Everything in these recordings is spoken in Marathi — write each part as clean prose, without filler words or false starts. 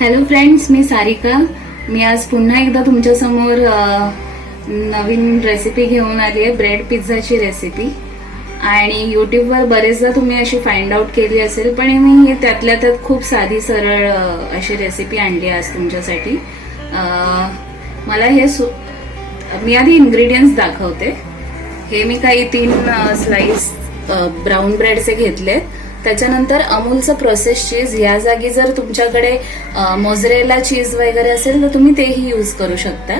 हॅलो फ्रेंड्स, मी सारिका. मी आज पुन्हा एकदा तुमच्यासमोर नवीन रेसिपी घेऊन आली आहे, ब्रेड पिझ्झाची रेसिपी. आणि यूट्यूबवर बरेचदा तुम्ही अशी फाइंड आउट केली असेल, पण मी त्यातल्या त्यात खूप साधी सरळ अशी रेसिपी आणली आज तुमच्यासाठी. मला हे मी आधी इन्ग्रेडियंट्स दाखवते. हे मी काही 3 स्लाइस ब्राऊन ब्रेडचे घेतलेत. त्याच्यानंतर अमूलचं प्रोसेस चीज, या जागी जर तुमच्याकडे मोझरेला चीज वगैरे असेल तर तुम्ही तेही यूज करू शकता.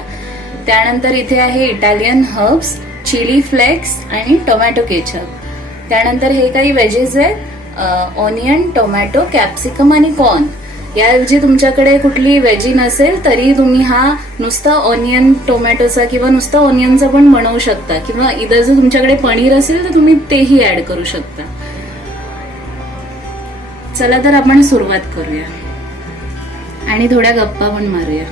त्यानंतर इथे आहे इटालियन हर्ब्स, चिली फ्लेक्स आणि टोमॅटो केचप. त्यानंतर हे काही व्हेजेस आहेत, ऑनियन, टोमॅटो, कॅप्सिकम आणि कॉर्न. याऐवजी तुमच्याकडे कुठली व्हेजी नसेल तरी तुम्ही हा नुसता ऑनियन टोमॅटोचा किंवा नुसता ऑनियनचा पण बनवू शकता, किंवा इतर जर तुमच्याकडे पनीर असेल तर तुम्ही तेही ऍड करू शकता. चला तर आपण सुरुवात करूया आणि थोड्या गप्पा पण मारूया.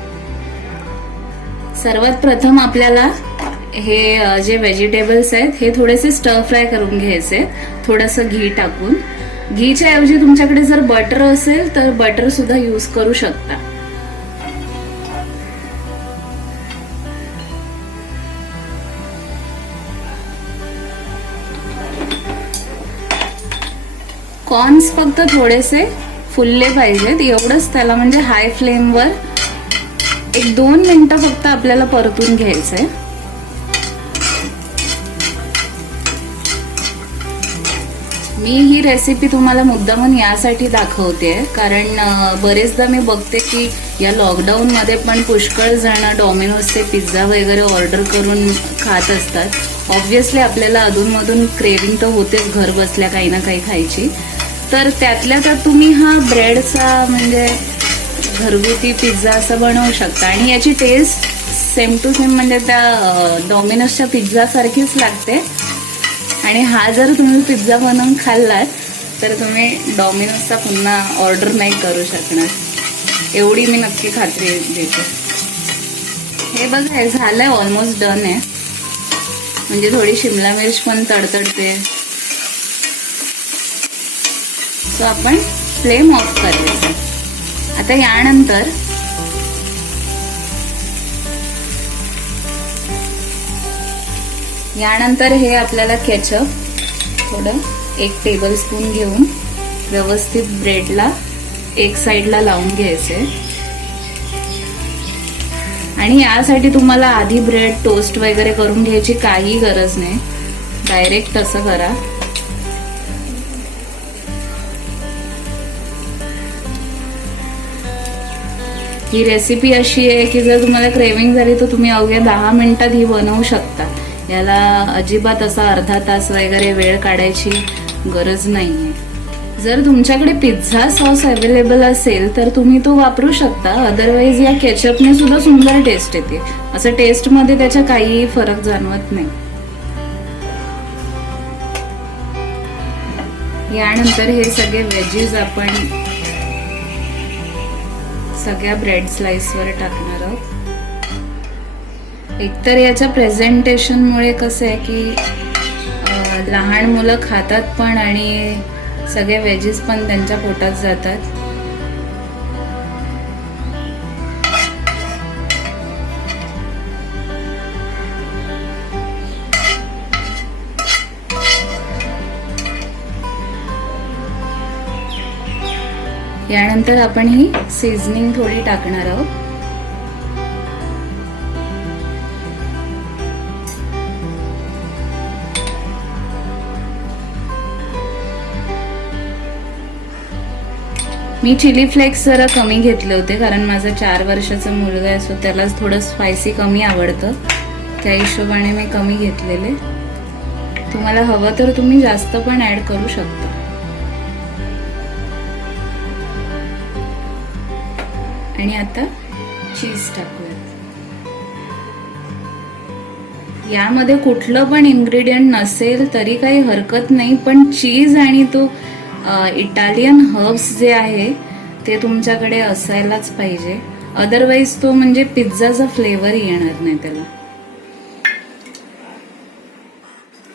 सर्वात प्रथम आपल्याला हे जे व्हेजिटेबल्स आहेत हे थोडेसे स्टर फ्राय करून घ्यायचे, थोडंसं घी टाकून. घीच्या ऐवजी तुमच्याकडे जर बटर असेल तर बटर सुद्धा यूज करू शकता. कॉर्न्स फक्त थोडेसे फुलले पाहिजेत, एवढंच त्याला. म्हणजे हाय फ्लेमवर 1-2 मिनिटं फक्त आपल्याला परतून घ्यायचंय. मी ही रेसिपी तुम्हाला मुद्दामून यासाठी दाखवते कारण बरेचदा मी बघते की या लॉकडाऊन मध्ये पण पुष्कळ जण डॉमिनोजचे पिझ्झा वगैरे ऑर्डर करून खात असतात. ऑब्व्हियसली आपल्याला अधूनमधून क्रेविंग तर होतेच घर बसल्या काही ना काही खायची. तर त्यातल्या त्यात तुम्ही हा ब्रेडचा म्हणजे घरगुती पिझ्झा असं बनवू शकता आणि याची टेस्ट सेम टू सेम म्हणजे त्या डॉमिनोजच्या पिझ्झा सारखीच लागते. आणि हा जर तुम्ही पिझ्झा बनवून खाल्लात तर तुम्ही डॉमिनोजचा पुन्हा ऑर्डर नाही करू शकणार, एवढी मी नक्की खात्री देते. हे बघा, हे झालंय, ऑलमोस्ट डन आहे. म्हणजे थोडी शिमला मिर्च पण तडतडते. सो आपण फ्लेम ऑफ करायचं. आता यानंतर हे आपल्याला केचप थोडं 1 टेबलस्पून घेऊन व्यवस्थित ब्रेडला एक साइडला लावून घ्यायचे. आणि यासाठी तुम्हाला आधी ब्रेड टोस्ट वगैरे करून घ्यायची काही गरज नाही, डायरेक्ट तसं करा. ही रेसिपी अशी आहे की जर तुम्हाला क्रेविंग झाली तर तुम्ही अवघ्या 10 मिनिटात ही बनवू शकता. याला अजिबात असा अर्धा तास वगैरे वेळ काढायची गरज नाहीये. जर तुमच्याकडे पिझ्झा सॉस अवेलेबल असेल तर तुम्ही तो वापरू शकता, अदरवाईज या केचपने सुद्धा सुंदर टेस्ट येते. असं टेस्ट मध्ये त्याचा काही फरक जाणवत नाही. यानंतर हे सगळे व्हेजीज आपण सगळ्या ब्रेड स्लाइसवर टाकणार आहोत. एकतर याच्या प्रेझेंटेशनमुळे कसं आहे की लहान मुलं खातात पण आणि सगळे व्हेजीज पण त्यांच्या पोटात जातात. यानंतर आपण ही सीझनिंग थोडी टाकणार आहोत. मी चिली फ्लेक्स जरा कमी घेतले होते कारण माझा 4 वर्षाचा मुलगा आहे, सो त्याला थोडं स्पायसी कमी आवडतं. त्या हिशोबाने मी कमी घेतलेले. तुम्हाला हवं तर तुम्ही जास्त पण ऍड करू शकता. आणि आता चीज टाकूया. यामध्ये कुठलं पण इन्ग्रेडियंट नसेल तरी काही हरकत नाही, पण चीज आणि तो इटालियन हर्ब्स जे आहे ते तुमच्याकडे असायलाच पाहिजे. अदरवाईज तो म्हणजे पिझ्झाचा फ्लेवर येणार नाही त्याला.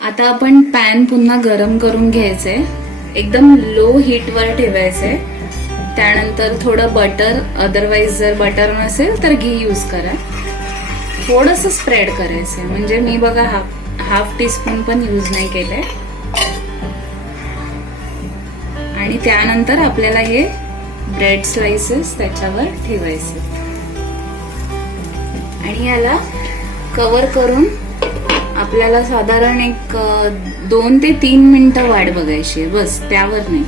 आता आपण पॅन पुन्हा गरम करून घ्यायचंय, एकदम लो हीटवर ठेवायचंय त्यानंतर थोडं बटर, अदरवाईज जर बटर नसेल तर घी यूज करा. थोडंसं स्प्रेड करायचं आहे, म्हणजे मी बघा हाफ टीस्पून पण यूज नाही केलंय. आणि त्यानंतर आपल्याला हे ब्रेड स्लाइसेस त्याच्यावर ठेवायचे आणि याला कव्हर करून आपल्याला साधारण एक 2 ते 3 मिनिटं वाट बघायची, बस, त्यावर नाही.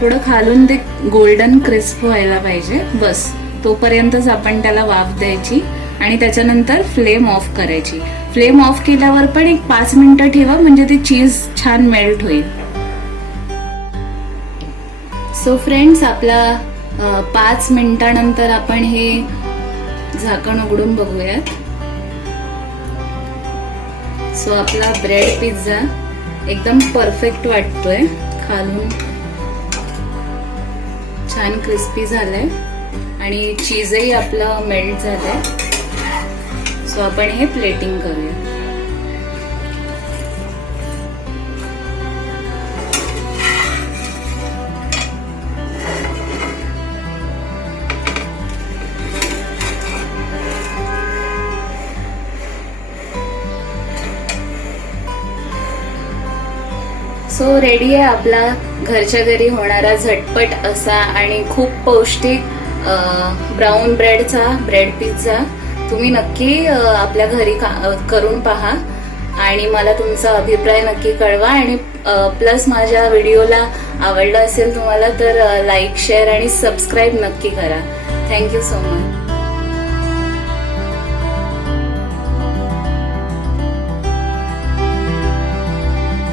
थोडं खालून ते गोल्डन क्रिस्प व्हायला पाहिजे, बस तोपर्यंतच आपण त्याला वाफ द्यायची आणि त्याच्यानंतर फ्लेम ऑफ करायची. फ्लेम ऑफ केल्यावर पण एक 5 मिनिटं ठेवा, म्हणजे ती चीज छान मेल्ट होईल. सो फ्रेंड्स, आपला 5 मिनिटानंतर आपण हे झाकण उघडून बघूयात. सो आपला ब्रेड पिझ्झा एकदम परफेक्ट वाटतोय, खालून छान क्रिस्पी झालंय आणि चीजही आपलं मेल्ट झालंय. सो आपण हे प्लेटिंग करूया. सो रेडी आहे आपला घरच्या घरी होणारा झटपट असा आणि खूप पौष्टिक ब्राऊन ब्रेडचा ब्रेड पिझ्झा. तुम्ही नक्की आपल्या घरी करून पहा आणि मला तुमचा अभिप्राय नक्की कळवा. आणि प्लस माझ्या व्हिडिओला आवडला असेल तुम्हाला तर लाईक, शेअर आणि सबस्क्राईब नक्की करा. Thank you so much.